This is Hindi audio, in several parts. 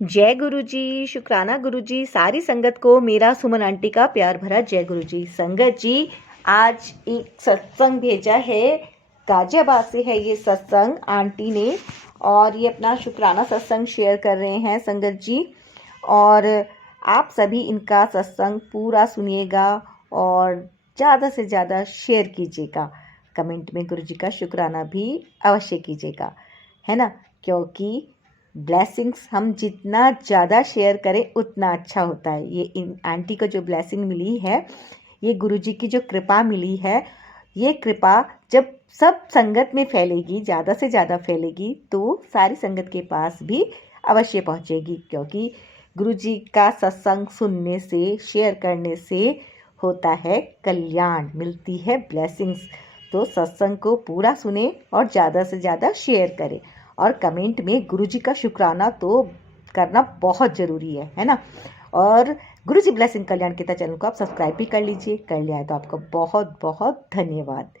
जय गुरु जी, शुक्राना गुरु जी। सारी संगत को मेरा सुमन आंटी का प्यार भरा जय गुरु जी। संगत जी, आज एक सत्संग भेजा है, गाजियाबाद से है ये सत्संग आंटी ने, और ये अपना शुक्राना सत्संग शेयर कर रहे हैं संगत जी। और आप सभी इनका सत्संग पूरा सुनिएगा और ज़्यादा से ज़्यादा शेयर कीजिएगा। कमेंट में गुरु जी का शुक्राना भी अवश्य कीजिएगा, है ना, क्योंकि ब्लेसिंग्स हम जितना ज़्यादा शेयर करें उतना अच्छा होता है। ये इन आंटी को जो ब्लेसिंग मिली है, ये गुरुजी की जो कृपा मिली है, ये कृपा जब सब संगत में फैलेगी, ज़्यादा से ज़्यादा फैलेगी, तो सारी संगत के पास भी अवश्य पहुँचेगी। क्योंकि गुरुजी का सत्संग सुनने से, शेयर करने से होता है कल्याण, मिलती है ब्लेसिंग्स। तो सत्संग को पूरा सुने और ज़्यादा से ज़्यादा शेयर करें, और कमेंट में गुरुजी का शुक्राना तो करना बहुत ज़रूरी है ना। और गुरुजी ब्लेसिंग कल्याण गीता चैनल को आप सब्सक्राइब भी कर लीजिए, कर लिया है तो आपका बहुत बहुत धन्यवाद।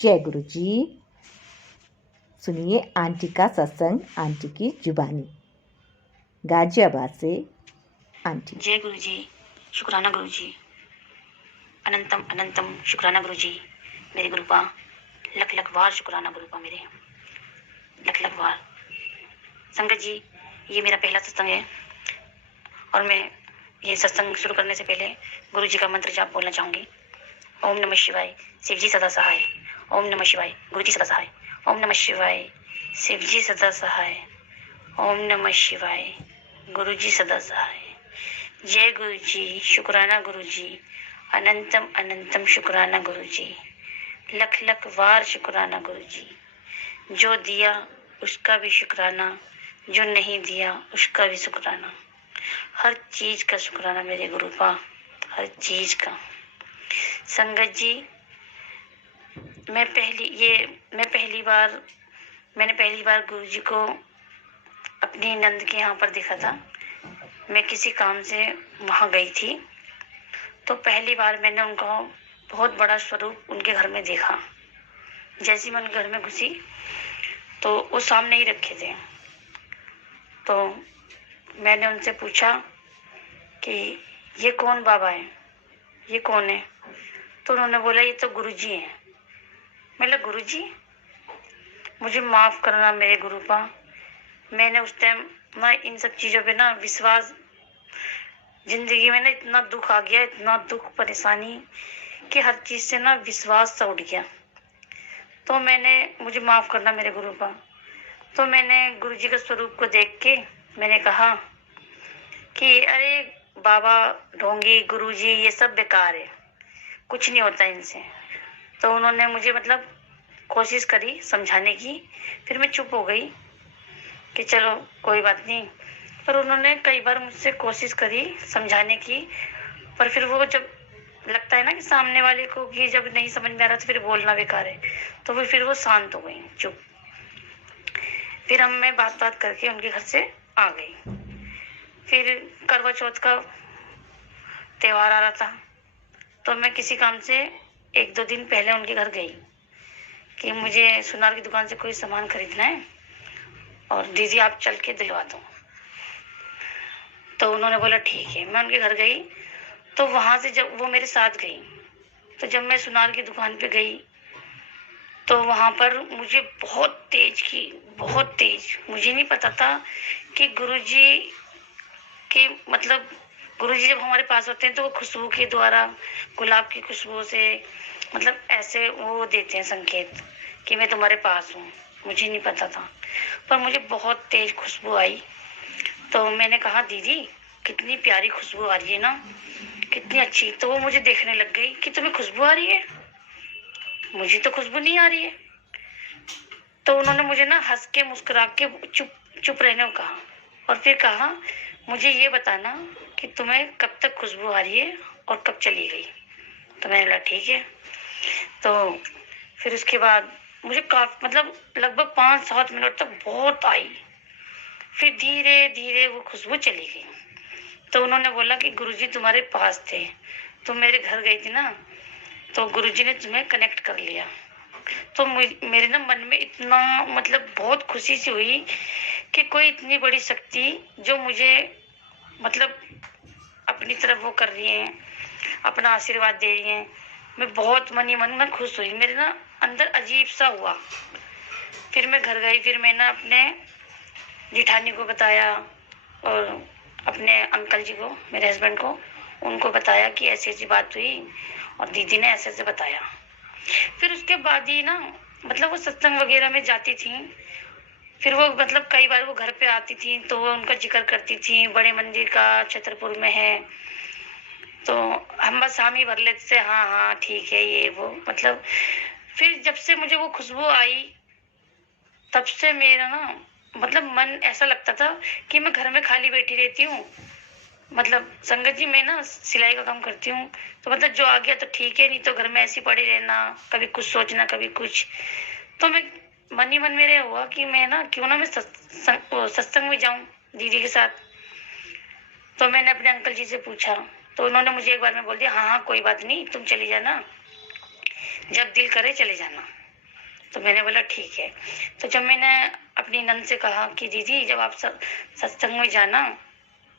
जय गुरु जी। सुनिए आंटी का सत्संग, आंटी की जुबानी, गाजियाबाद से आंटी। जय गुरु जी, शुक्राना गुरु जी, अनंतम अनंतम शुक्राना गुरु जी, मेरे गुरुपा, लख लख बार शुक्राना गुरुपा, मेरे लख लख बार। संगत जी, ये मेरा पहला सत्संग है और मैं ये सत्संग शुरू करने से पहले गुरु जी का मंत्र जाप बोलना चाहूँगी। ओम नमः शिवाय, शिव जी सदा सहाय। ओम नमः शिवाय, गुरु जी सदा सहाय। ओम नमः शिवाय, शिव जी सदा सहाय। ओम नमः शिवाय, गुरु जी सदा सहाय। जय गुरु जी, शुक्राना गुरु जी, अनंतम अनंतम शुक्राना गुरु जी, लख लख बार शुक्राना गुरु जी। जो दिया उसका भी शुक्राना, जो नहीं दिया उसका भी शुक्राना, हर चीज का शुक्राना मेरे गुरुपा, हर चीज का। संगत जी, मैंने पहली बार गुरु जी को अपनी नंद के यहाँ पर देखा था। मैं किसी काम से वहाँ गई थी, तो पहली बार मैंने उनका बहुत बड़ा स्वरूप उनके घर में देखा। जैसे मैं उनके घर में घुसी तो वो सामने ही रखे थे। तो मैंने उनसे पूछा कि ये कौन बाबा है, ये कौन है? तो उन्होंने बोला ये तो गुरुजी हैं। मैं गुरुजी, मुझे माफ करना मेरे गुरुपा, मैंने उस टाइम ना इन सब चीज़ों पे ना विश्वास, जिंदगी में ना इतना दुख आ गया, इतना दुख परेशानी कि हर चीज से ना विश्वास सा उठ गया। तो मुझे माफ करना मेरे गुरुपा। तो मैंने गुरु जी के स्वरूप को देख के मैंने कहा कि अरे बाबा, ढोंगी, गुरु जी ये सब बेकार है, कुछ नहीं होता इनसे। तो उन्होंने मुझे कोशिश करी समझाने की, फिर मैं चुप हो गई कि चलो कोई बात नहीं। पर उन्होंने कई बार मुझसे कोशिश करी समझाने की, पर फिर वो जब लगता है ना कि सामने वाले को कि जब नहीं समझ में आ रहा तो फिर बोलना बेकार है, तो फिर वो शांत हो गई, चुप। फिर मैं बात बात करके उनके घर से आ गई। फिर करवा चौथ का त्योहार आ रहा था, तो मैं किसी काम से 1-2 दिन पहले उनके घर गई कि मुझे सुनार की दुकान से कोई सामान खरीदना है और दीदी आप चल के दिलवा दो। तो उन्होंने बोला ठीक है। मैं उनके घर गई, तो वहां से जब वो मेरे साथ गई, तो जब मैं सुनार की दुकान पे गई तो वहां पर मुझे बहुत तेज, मुझे नहीं पता था कि गुरुजी के गुरुजी जब हमारे पास होते हैं तो वो खुशबू के द्वारा, गुलाब की खुशबू से ऐसे वो देते हैं संकेत कि मैं तुम्हारे पास हूँ। मुझे नहीं पता था, पर मुझे बहुत तेज खुशबू आई। तो मैंने कहा दीदी कितनी प्यारी खुशबू आ रही है ना, कितनी अच्छी। तो वो मुझे देखने लग गई कि तुम्हें खुशबू आ रही है, मुझे तो खुशबू नहीं आ रही है। तो उन्होंने मुझे ना हंस के मुस्कुरा के चुप चुप रहने को कहा, और फिर कहा मुझे ये बताना कि तुम्हें कब तक खुशबू आ रही है और कब चली गई। तो मैंने बोला ठीक है। तो फिर उसके बाद मुझे काफी लगभग 5-7 मिनट तक बहुत आई, फिर धीरे धीरे वो खुशबू चली गई। तो उन्होंने बोला कि गुरुजी तुम्हारे पास थे, तुम मेरे घर गई थी ना, तो गुरुजी ने तुम्हें कनेक्ट कर लिया। तो मेरे ना मन में इतना बहुत खुशी सी हुई कि कोई इतनी बड़ी शक्ति जो मुझे मतलब अपनी तरफ वो कर रही है, अपना आशीर्वाद दे रही है। मैं बहुत मन ही मन में खुश हुई, मेरे ना अंदर अजीब सा हुआ। फिर मैं घर गई, फिर मैंने अपने जिठानी को बताया और अपने अंकल जी को, मेरे हस्बैंड को, उनको बताया कि ऐसी ऐसी बात हुई और दीदी ने ऐसे ऐसे बताया। फिर उसके बाद ही ना मतलब वो सत्संग वगैरह में जाती थी, फिर वो मतलब कई बार वो घर पे आती थी तो वो उनका जिक्र करती थी, बड़े मंदिर का छतरपुर में है। तो हम बस हामी भर लेते थे, हाँ हाँ ठीक है ये वो मतलब। फिर जब से मुझे वो खुशबू आई तब से मेरा ना मतलब मन ऐसा लगता था कि मैं घर में खाली बैठी रहती हूँ। मतलब संगत जी, मैं ना सिलाई का काम करती हूँ, तो मतलब जो आ गया तो ठीक है, नहीं तो घर में ऐसे ही पड़े रहना, कभी कुछ सोचना कभी कुछ। तो मैं मन ही मन मेरे हुआ कि मैं ना क्यों ना मैं सत्संग में जाऊं दीदी के साथ। तो मैंने अपने अंकल जी से पूछा, तो उन्होंने मुझे एक बार में बोल दिया, हाँ हाँ कोई बात नहीं, तुम चली जाना, जब दिल करे चले जाना। तो मैंने बोला ठीक है। तो जब मैंने अपनी नंद से कहा कि दीदी जब आप सत्संग में जाना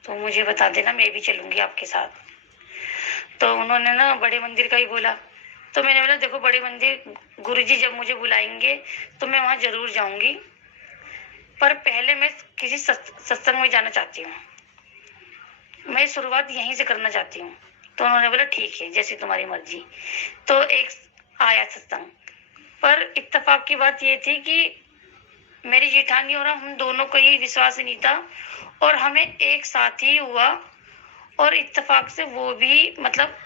तो मुझे बता देना, मैं भी चलूंगी आपके साथ। तो उन्होंने ना बड़े मंदिर का ही बोला। तो मैंने बोला देखो बड़े मंदिर गुरुजी जब मुझे बुलाएंगे तो मैं वहां जरूर जाऊंगी, पर पहले मैं किसी सत्संग में जाना चाहती हूँ, मैं शुरुआत यहीं से करना चाहती हूँ। तो उन्होंने बोला ठीक है जैसी तुम्हारी मर्जी। तो एक आया सत्संग, पर इत्तेफाक की बात ये थी कि मेरी जेठानी और हम दोनों को ही विश्वास नहीं था और हमें एक साथ ही हुआ और इत्तेफाक से वो भी मतलब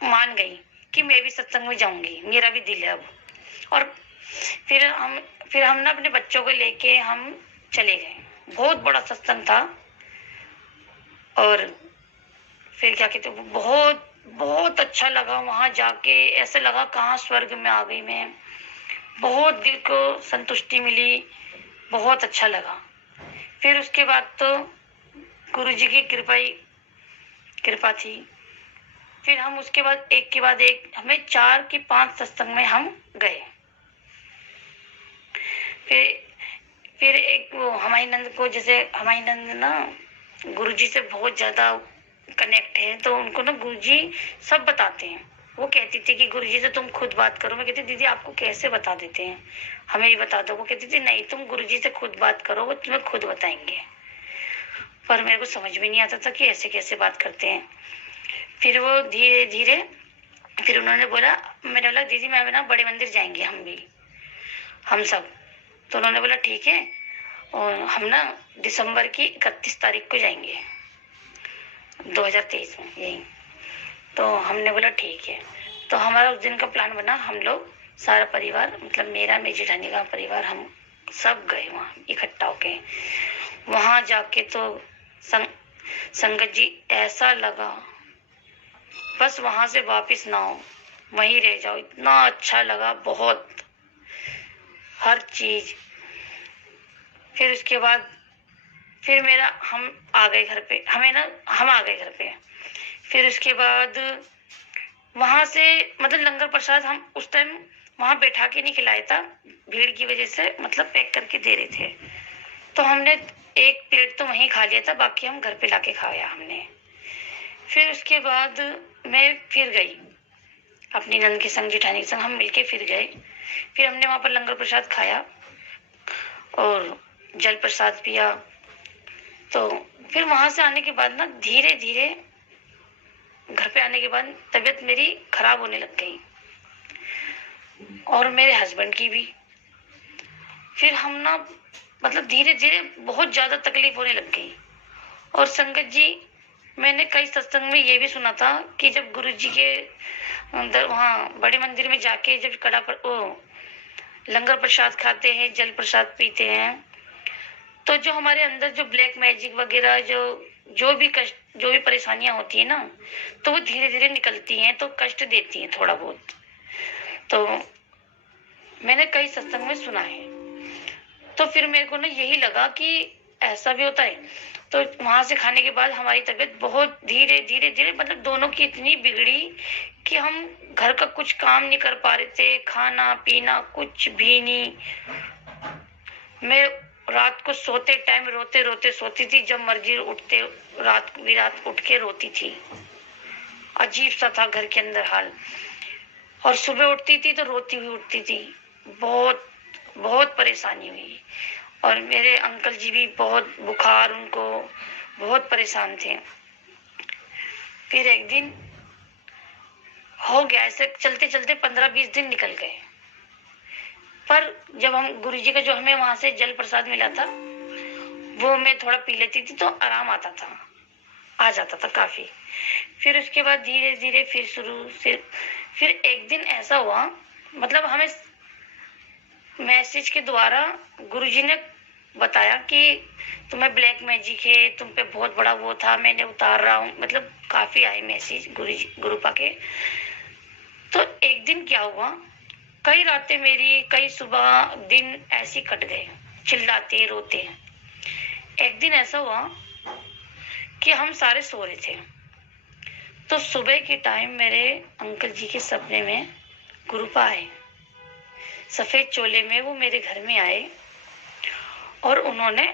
मान गई कि मैं भी सत्संग में जाऊंगी, मेरा भी दिल है अब। और फिर हम ना अपने बच्चों को लेके हम चले गए। बहुत बड़ा सत्संग था और फिर क्या कहते बहुत बहुत अच्छा लगा वहां जाके, ऐसा लगा कहाँ स्वर्ग में आ गई मैं। बहुत दिल को संतुष्टि मिली, बहुत अच्छा लगा। फिर उसके बाद तो गुरु जी की कृपा थी। फिर हम उसके बाद एक के बाद एक हमें 4 की 5 सत्संग में हम गए। फिर फिर एक वो हमारी नंद को, जैसे हमारी नंद ना गुरुजी से बहुत ज्यादा कनेक्ट है, तो उनको ना गुरुजी सब बताते हैं। वो कहती थी कि गुरुजी से तुम खुद बात करो। मैं कहती दीदी आपको कैसे बता देते हैं, हमें भी बता दो। वो कहती थी नहीं तुम गुरुजी से खुद बात करो, वो तुम्हें खुद बताएंगे। पर मेरे को समझ में नहीं आता था कि ऐसे कैसे बात करते हैं। फिर वो धीरे धीरे फिर उन्होंने बोला, मैंने बोला दीदी मैं ना बड़े मंदिर जाएंगे हम भी, हम सब। तो उन्होंने बोला ठीक है, और हम ना दिसंबर की 31 तारीख को जाएंगे 2023 में यही। तो हमने बोला ठीक है। तो हमारा उस दिन का प्लान बना, हम लोग सारा परिवार मतलब मेरा मेरी जेठानी का परिवार हम सब गए वहाँ इकट्ठा होके। वहां जाके तो संगत जी ऐसा लगा बस वहां से वापस ना हो, वहीं रह जाओ, इतना अच्छा लगा बहुत हर चीज। फिर उसके बाद फिर मेरा हम आ गए घर पे, हम आ गए घर पे। फिर उसके बाद वहां से मतलब लंगर प्रसाद हम उस टाइम वहां बैठा के नहीं खिलाया था, भीड़ की वजह से मतलब पैक करके दे रहे थे। तो हमने एक प्लेट तो वहीं खा लिया था, बाकी हम घर पे लाके खाया हमने। फिर उसके बाद मैं फिर गई अपनी नंद के संग, जेठानी के संग हम मिलके फिर गए। फिर हमने वहां पर लंगर प्रसाद खाया और जल प्रसाद पिया। तो फिर वहां से आने के बाद ना धीरे धीरे घर पे आने के बाद तबीयत मेरी खराब होने लग गई और मेरे हस्बैंड की भी। फिर हम ना मतलब धीरे धीरे बहुत ज्यादा तकलीफ होने लग गई। और संगत जी मैंने कई सत्संग में ये भी सुना था कि जब गुरु जी के वहाँ बड़े मंदिर में जाके जब लंगर प्रसाद खाते हैं, जल प्रसाद पीते हैं, तो जो हमारे अंदर जो ब्लैक मैजिक वगैरह जो भी कष्ट जो भी परेशानियां होती है ना, तो वो धीरे धीरे निकलती हैं, तो कष्ट देती हैं थोड़ा बहुत। तो मैंने कई सत्संग में सुना है। तो फिर मेरे को ना यही लगा कि ऐसा भी होता है। तो वहां से खाने के बाद हमारी तबीयत बहुत धीरे धीरे धीरे मतलब दोनों की इतनी बिगड़ी कि हम घर का कुछ काम नहीं कर पा रहे थे, खाना पीना कुछ भी नहीं। मैं रात को सोते टाइम रोते रोते सोती थी, जब मर्जी उठते रात विरात उठ के रोती थी। अजीब सा था घर के अंदर हाल। और सुबह उठती थी तो रोती हुई उठती थी। बहुत बहुत परेशानी हुई। और मेरे अंकल जी भी बहुत बुखार, उनको बहुत परेशान थे। फिर एक दिन हो गया, ऐसे चलते चलते 15-20 दिन निकल गए। पर जब हम गुरुजी का जो हमें वहां से जल प्रसाद मिला था, वो मैं थोड़ा पी लेती थी तो आराम आता था, आ जाता था काफी। फिर उसके बाद धीरे धीरे फिर शुरू से फिर एक दिन ऐसा हुआ, मतलब हमें मैसेज के द्वारा गुरुजी ने बताया कि तुम्हें ब्लैक मैजिक है, तुम पे बहुत बड़ा वो था, मैंने उतार रहा हूँ। मतलब काफी आए मैसेज गुरुपा के। तो एक दिन क्या हुआ, कई रातें मेरी, कई सुबह दिन ऐसे कट गए, चिल्लाते रोते। एक दिन ऐसा हुआ कि हम सारे सो रहे थे, तो सुबह के टाइम मेरे अंकल जी के सपने में गुरुपा आए। सफेद चोले में वो मेरे घर में आए और उन्होंने,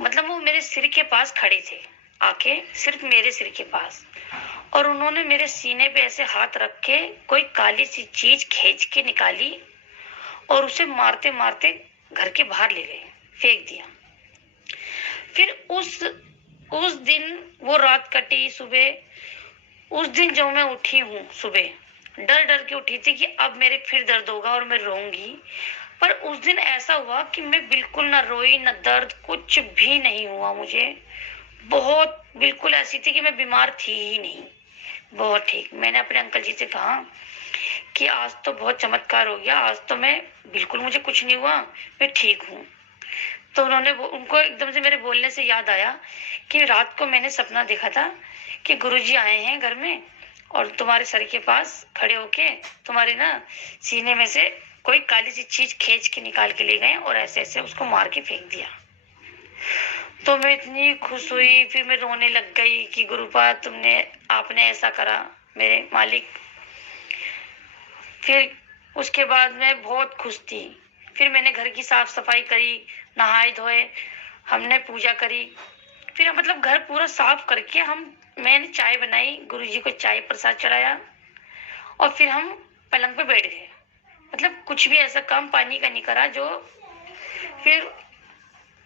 मतलब वो मेरे सिर के पास खड़े थे, आके सिर्फ मेरे सिर के पास। और उन्होंने मेरे सीने पे ऐसे हाथ रख के कोई काली सी चीज खींच के निकाली और उसे मारते मारते घर के बाहर ले गए, फेंक दिया। फिर उस दिन वो रात कटी। सुबह उस दिन जब मैं उठी हूँ, सुबह डर डर के उठी थी कि अब मेरे फिर दर्द होगा और मैं रोऊंगी। पर उस दिन ऐसा हुआ कि मैं बिल्कुल ना रोई, ना दर्द, कुछ भी नहीं हुआ मुझे। बहुत बिल्कुल ऐसी थी कि मैं बीमार थी ही नहीं, बहुत ठीक। मैंने अपने अंकल जी से कहा कि आज तो बहुत चमत्कार हो गया, आज तो मैं बिल्कुल, मुझे कुछ नहीं हुआ, मैं ठीक हूँ। तो उनको एकदम से मेरे बोलने से याद आया कि रात को मैंने सपना देखा था कि गुरुजी आए हैं घर में और तुम्हारे सर के पास खड़े होके तुम्हारे ना सीने में से कोई काली सी चीज खींच के निकाल के ले गए और ऐसे ऐसे उसको मार के फेंक दिया। तो मैं इतनी खुश हुई, फिर मैं रोने लग गई कि गुरुपा आपने ऐसा करा मेरे मालिक। फिर उसके बाद मैं बहुत खुश थी। फिर मैंने घर की साफ सफाई करी, नहाए धोए, हमने पूजा करी। फिर मतलब घर पूरा साफ करके मैंने चाय बनाई, गुरुजी को चाय प्रसाद चढ़ाया और फिर हम पलंग पे बैठ गए। मतलब कुछ भी ऐसा काम पानी का नहीं करा जो फिर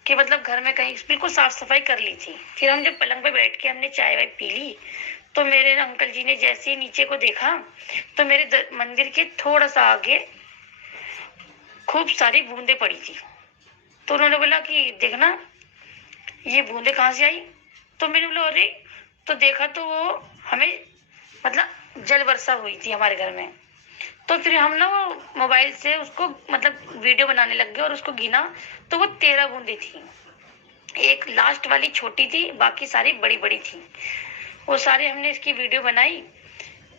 कि मतलब घर में कहीं बिल्कुल साफ सफाई कर ली थी। फिर हम जब पलंग पे बैठ के हमने चाय वाय पी ली, तो मेरे अंकल जी ने जैसे ही नीचे को देखा तो मेरे मंदिर के थोड़ा सा आगे खूब सारी बूंदे पड़ी थी। तो उन्होंने बोला कि देखना ये बूंदे कहाँ से आई। तो मैंने बोला अरे, तो देखा तो वो हमें मतलब जल वर्षा हुई थी हमारे घर में। तो फिर हम ना वो मोबाइल से उसको मतलब वीडियो बनाने लग गए और उसको गिना तो वो 13 बूंदे थी। एक लास्ट वाली छोटी थी, बाकी सारी बड़ी बड़ी थी। वो सारे हमने इसकी वीडियो बनाई।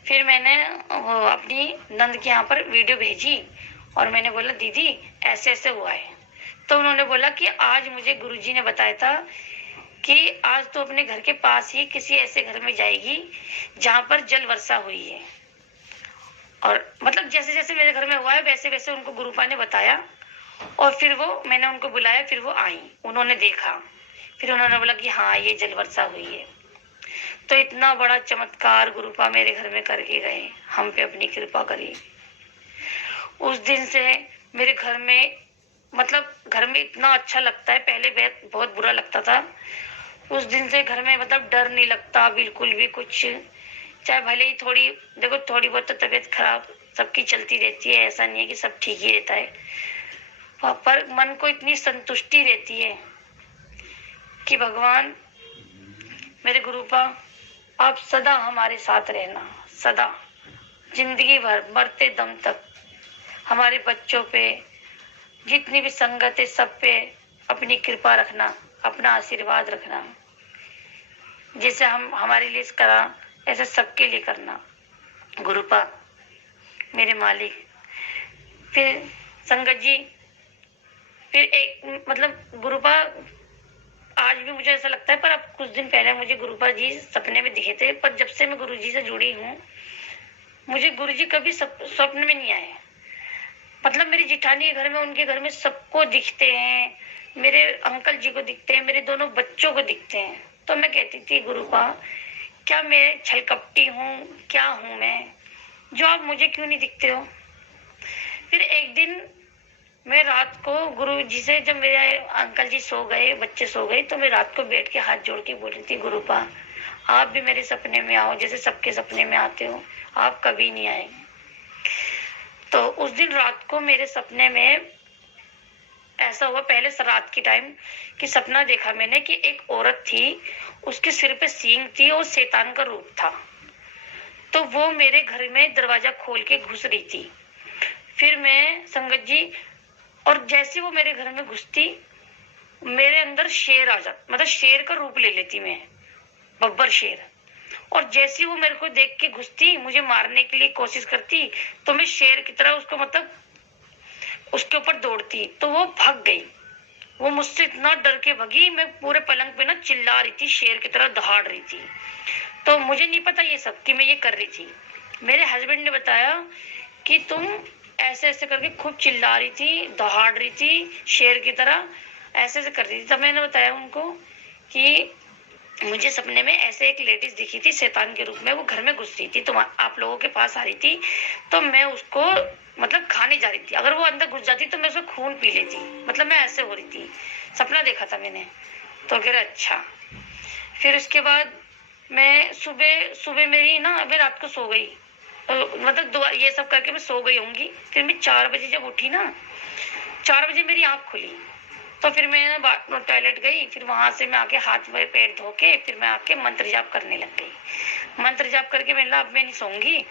फिर मैंने वो अपनी नंद के यहाँ पर वीडियो भेजी और मैंने बोला दीदी ऐसे ऐसे हुआ है। तो उन्होंने बोला कि आज मुझे गुरुजी ने बताया था कि आज तो अपने घर के पास ही किसी ऐसे घर में जाएगी जहां पर जल वर्षा हुई है। और मतलब जैसे जैसे मेरे घर में हुआ है वैसे वैसे उनको गुरुपा ने बताया। और फिर मैंने उनको बुलाया, फिर वो आई, उन्होंने देखा, फिर उन्होंने बोला कि हाँ ये जल वर्षा हुई है। तो इतना बड़ा चमत्कार गुरुपा मेरे घर में करके गए, हम पे अपनी कृपा करी। उस दिन से मेरे घर में मतलब घर में इतना अच्छा लगता है, पहले बहुत बुरा लगता था। उस दिन से घर में मतलब डर नहीं लगता बिल्कुल भी कुछ। चाहे भले ही थोड़ी बहुत तो तबीयत खराब सबकी चलती रहती है, ऐसा नहीं है कि सब ठीक ही रहता है। पर मन को इतनी संतुष्टि रहती है कि भगवान मेरे गुरुपा आप सदा हमारे साथ रहना, सदा जिंदगी भर मरते दम तक हमारे बच्चों पे, जितनी भी संगत है सब पे अपनी कृपा रखना, अपना आशीर्वाद रखना। जैसे हमारे लिए करा ऐसे सबके लिए करना गुरुपा मेरे मालिक। फिर संगत जी, फिर एक मतलब गुरुपा आज भी मुझे ऐसा लगता है, पर अब कुछ दिन पहले मुझे गुरुपा जी सपने में दिखे थे। पर जब से मैं गुरुजी से जुड़ी हूँ, मुझे गुरुजी कभी स्वप्न में नहीं आए। मतलब मेरी जिठानी के घर में, उनके घर में सबको दिखते हैं, मेरे अंकल जी को दिखते हैं, मेरे दोनों बच्चों को दिखते हैं। तो मैं कहती थी गुरुपा, क्या मैं छलकपटी हूँ, क्या हूँ मैं, जो आप मुझे क्यों नहीं दिखते हो। फिर एक दिन मैं रात को गुरु जी से, जब मेरे अंकल जी सो गए, बच्चे सो गए, तो मैं रात को बैठ के हाथ जोड़ के बोल रही थी, गुरुपा आप भी मेरे सपने में आओ, जैसे सबके सपने में आते हो, आप कभी नहीं आए। तो उस दिन रात को मेरे सपने में ऐसा हुआ, पहले रात की टाइम, कि सपना देखा मैंने कि एक औरत थी, उसके सिर पे सींग थी और शैतान का रूप था। तो वो मेरे घर में दरवाजा खोल के घुस रही थी। फिर मैं, संगत जी, और जैसे वो मेरे घर में घुसती, मेरे अंदर शेर आ जाता, मतलब शेर का रूप ले लेती मैं, बब्बर शेर। और जैसे वो मेरे को देख के घुसती, मुझे मारने के लिए कोशिश करती, तो मैं शेर की तरह उसको, मतलब उसके ऊपर दौड़ती, तो वो भाग गई। वो मुझसे इतना डर के भगी, मैं पूरे पलंग पे ना चिल्ला रही थी, शेर की तरह दहाड़ रही थी। तो मुझे नहीं पता ये सब कि मैं ये कर रही थी। मेरे हस्बैंड ने बताया कि तुम ऐसे ऐसे करके खूब चिल्ला रही थी, दहाड़ रही थी शेर की तरह, ऐसे ऐसे कर रही थी। तब मैंने बताया उनको कि मुझे सपने में ऐसे एक लेडीज दिखी थी, शैतान के रूप में, वो घर में घुस रही थी, तो आप लोगों के पास आ रही थी, तो मैं उसको मतलब खाने जा रही थी। अगर वो अंदर घुस जाती तो मैं उसका खून पी लेती, मतलब मैं ऐसे हो रही थी, सपना देखा था मैंने। तो कह रहे अच्छा। फिर उसके बाद मैं सुबह सुबह मेरी ना, अभी रात को सो गई, मतलब ये सब करके मैं सो गई होंगी। फिर मैं 4 बजे जब उठी ना, 4 बजे मेरी आंख खुली, तो फिर मैं टॉयलेट गई। फिर वहां से मैं आके हाथ में पैर धो के, फिर मैं आके मंत्र जाप करने लग गई। मंत्र जाप करके मैंने, अब मैं नहीं सोऊंगी,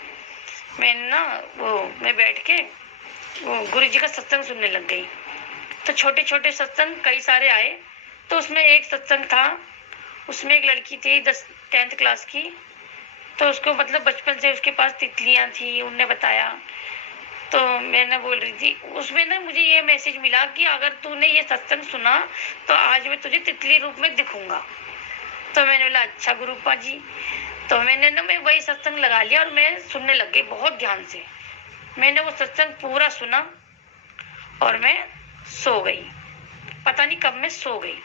मैंने ना मैं बैठ के वो गुरु जी का सत्संग सुनने लग गई। तो छोटे छोटे सत्संग कई सारे आए, तो उसमें एक सत्संग था, उसमें एक लड़की थी 10th क्लास की, तो उसको मतलब बचपन से उसके पास तितलियां थी, उनने बताया। तो मैंने बोल रही थी, उसमें ना मुझे ये मैसेज मिला कि अगर तूने ये सत्संग सुना तो आज मैं तुझे तितली रूप में दिखूंगा। तो मैंने बोला अच्छा गुरुपा जी। तो मैंने ना, मैं वही सत्संग लगा लिया और मैं सुनने लग गई बहुत ध्यान से। मैंने वो सत्संग पूरा सुना और मैं सो गई, पता नहीं कब मैं सो गई।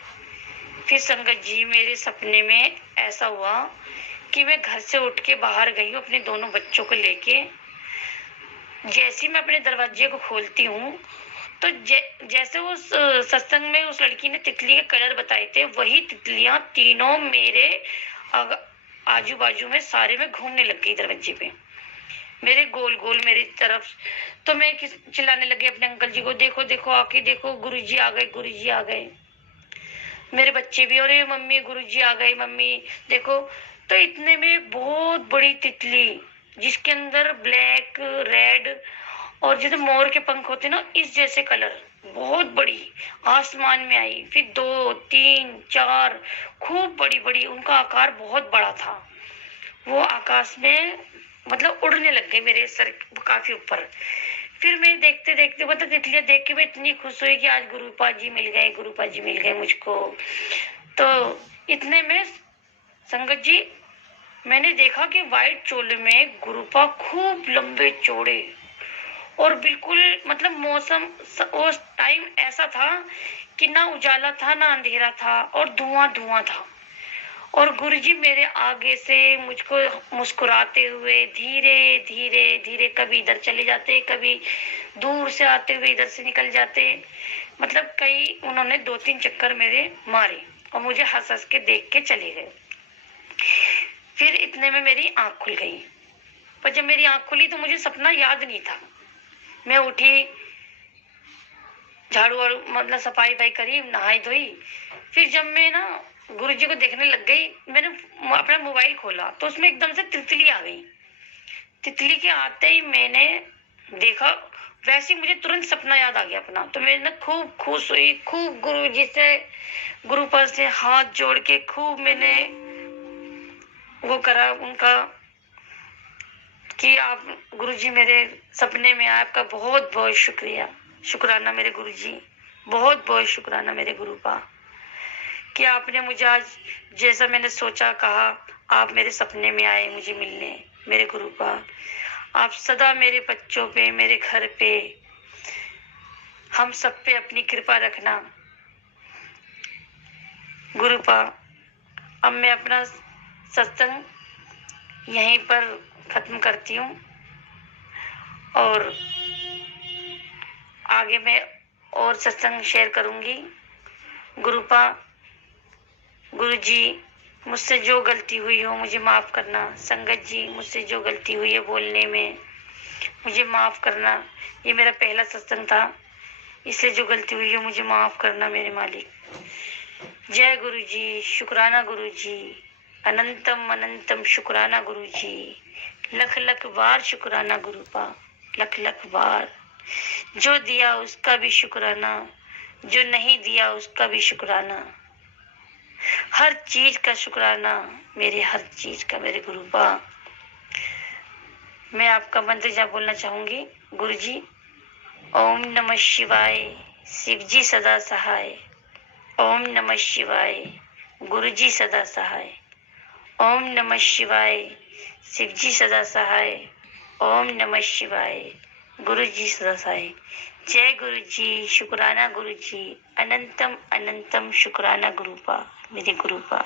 फिर संगत जी, मेरे सपने में ऐसा हुआ कि मैं घर से उठ के बाहर गई हूँ अपने दोनों बच्चों को लेके। जैसे ही मैं अपने दरवाजे को खोलती हूँ, तो जैसे उस सत्संग में उस लड़की ने तितली के कलर बताए थे, वही तितलियां तीनों मेरे आजू बाजू में सारे में घूमने लग गई दरवाजे पे, मेरे गोल गोल मेरी तरफ। तो मैं चिल्लाने लगी अपने अंकल जी को, देखो देखो आके देखो, गुरुजी आ गए, गुरुजी आ गए। मेरे बच्चे भी, और ये मम्मी गुरुजी आ गए, मम्मी देखो। तो इतने में बहुत बड़ी तितली, जिसके अंदर ब्लैक, रेड, और जैसे मोर के पंख होते ना, इस जैसे कलर, बहुत बड़ी आसमान में आई। फिर 2 3 4 खूब बड़ी बड़ी, उनका आकार बहुत बड़ा था। वो आकाश में मतलब उड़ने लग गए मेरे सर काफी ऊपर। फिर मैं देखते देखते, मतलब तितलियां देख के मैं इतनी खुश हुई कि आज गुरुपा जी मिल गए, गुरुपा जी मिल गए मुझको। तो इतने में संगत जी, मैंने देखा कि व्हाइट चोले में गुरुपा खूब लंबे चौड़े, और बिल्कुल मतलब मौसम उस टाइम ऐसा था कि ना उजाला था ना अंधेरा था, और धुआं धुआं था। और गुरुजी मेरे आगे से मुझको मुस्कुराते हुए धीरे धीरे धीरे, कभी इधर चले जाते, कभी दूर से आते हुए इधर से निकल जाते, मतलब कई उन्होंने 2 3 चक्कर मेरे मारे और मुझे हंस हंस के देख के चले गए। फिर इतने में मेरी आंख खुल गई। पर जब मेरी आंख खुली तो मुझे सपना याद नहीं था। मैं उठी, झाड़ू वाड़ू मतलब सफाई भाई करी, नहाई धोई। फिर जब मैं ना गुरुजी को देखने लग गई, मैंने अपना मोबाइल खोला तो उसमें एकदम से तितली आ गई। तितली के आते ही मैंने देखा, वैसे ही मुझे तुरंत सपना याद आ गया अपना। तो मैं ना खूब खुश हुई, खूब गुरुजी से, गुरु पर से हाथ जोड़ के खूब मैंने वो करा उनका कि आप गुरुजी मेरे सपने में आए, आपका बहुत बहुत शुक्रिया, शुक्राना मेरे गुरुजी, बहुत बहुत शुक्राना मेरे गुरुपा, कि आपने मुझे आज जैसा मैंने सोचा कहा, आप मेरे सपने में आए मुझे मिलने। मेरे गुरुपा, आप सदा मेरे बच्चों पे, मेरे घर पे, हम सब पे अपनी कृपा रखना गुरुपा। अब मैं अपना सत्संग यहीं पर खत्म करती हूँ और आगे मैं और सत्संग शेयर करूँगी। गुरुपा, गुरुजी, मुझसे जो गलती हुई हो मुझे माफ़ करना। संगत जी, मुझसे जो गलती हुई है बोलने में मुझे माफ़ करना। ये मेरा पहला सत्संग था, इससे जो गलती हुई है मुझे माफ़ करना मेरे मालिक। जय गुरु जी, शुक्राना गुरु जी, अनंतम अनंतम शुक्राना गुरु जी, लख लख बार शुक्राना गुरुपा, लख लख बार। जो दिया उसका भी शुक्राना, जो नहीं दिया उसका भी शुक्राना, हर चीज का शुक्राना मेरे, हर चीज का मेरे गुरुपा। मैं आपका मंत्र जाप बोलना चाहूंगी। गुरु जी, ओम नमः शिवाय, शिव जी सदा सहाय। ओम नमः शिवाय, गुरु जी सदा सहाय। ओम नमः शिवाय, शिव जी सदा सहाय। ओम नमः शिवाय, गुरु जी सदा सहाय। जय गुरु जी, शुक्राना गुरु जी, अनंतम अनंतम शुक्राना गुरुपा, मेरे गुरुपा।